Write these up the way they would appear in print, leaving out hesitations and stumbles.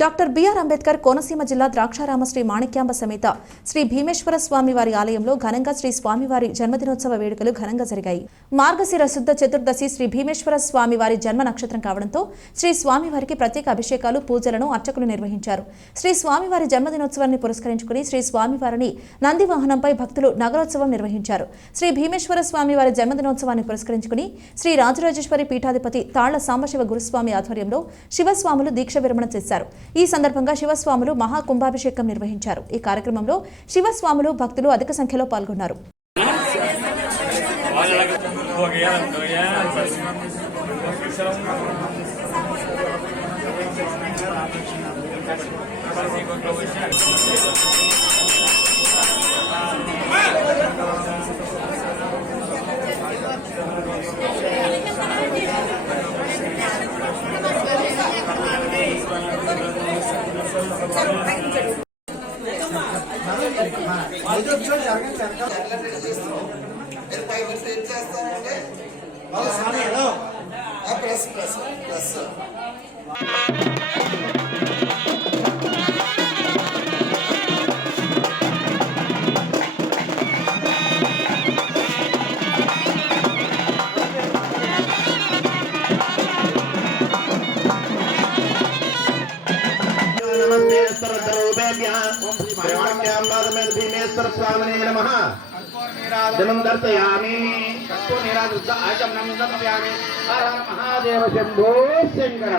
Doctor BR Ambedkar Konaseema జిల్లా ద్రాక్షారామ శ్రీ మాణిక్యాంబ సమేత శ్రీ భీమేశ్వర స్వామి వారి ఆలయంలో ఘనంగా శ్రీ స్వామివారి జన్మదినోత్సవ వేడుకలు ఘనంగా జరిగాయి. మార్గశిర శుద్ధ చతుర్దశి శ్రీ భీమేశ్వర స్వామి వారి జన్మ నక్షత్రం కావడంతో శ్రీ స్వామివారికి ప్రత్యేక అభిషేకాలు పూజలను అర్చకులు నిర్వహించారు. శ్రీ స్వామివారి జన్మదినోత్సవాన్ని పురస్కరించుకుని శ్రీ స్వామివారిని నంది వాహనంపై భక్తులు నగరోత్సవం నిర్వహించారు. శ్రీ భీమేశ్వర స్వామి వారి జన్మదినోత్సవాన్ని పురస్కరించుకుని శ్రీ రాజరాజేశ్వరి పీఠాధిపతి తాళ్ల సాంబశివ గురుస్వామి ఆధ్వర్యంలో శివస్వాములు దీక్ష విరమణ చేశారు. ఈ సందర్భంగా శివస్వాములు మహాకుంభాభిషేకం నిర్వహించారు. ఈ కార్యక్రమంలో శివస్వాములు భక్తులు అధిక సంఖ్యలో పాల్గొన్నారు. भीमेश्वर स्वामिने नमः। जलं दर्शयामि कस्तूरीराजुद्ध आचमनं दर्शयामि। हर हर महादेव शंभो शंकर।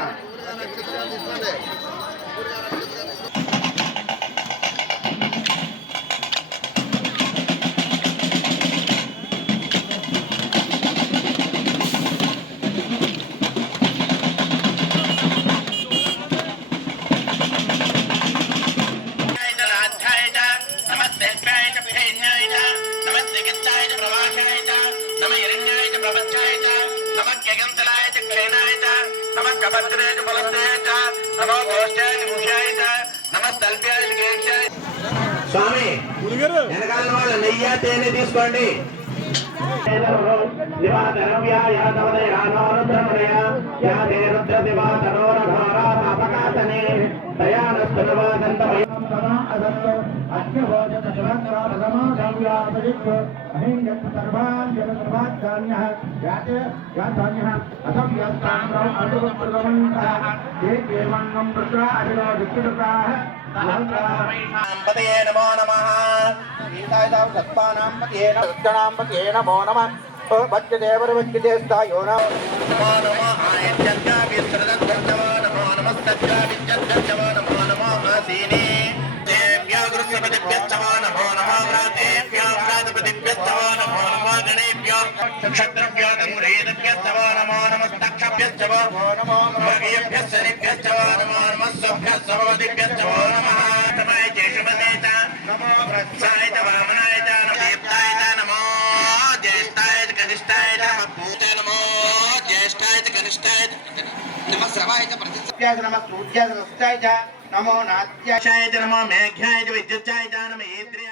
स्वामी వెనకాల వాళ్ళ నెయ్యి తేనె తీసుకోండి. नमो नमः नमो नमः वज्रदेवरवज्रदेस्तायो नमो नमः नमो नमः आसीने देव्या गुरुपतिभ्यस्तमो नमो नमः देव्या व्रातपतिभ्यस्तमो नमो नमः गणेभ्यो नक्षत्रभ्यो तमुरेभ्यस्तमो नमो नमः तक्षभ्यस्तमो नमो भगीभ्यस्तनिभ्यस्तमो नमो नमः सभ्यस्तमोदिभ्यस्तमो नमः तमाय जेषुमतेत नमो भ्रत्साय वामनाय नमो देवताय नमो ज्येष्ठाय कनिष्ठाय नमो ज्येष्ठाय कनिष्ठाय नमः श्रवाय प्रतिष्ठाय नमः सूर्याय नमो नाट्याय नमो मेघ्याय विद्युताय नमः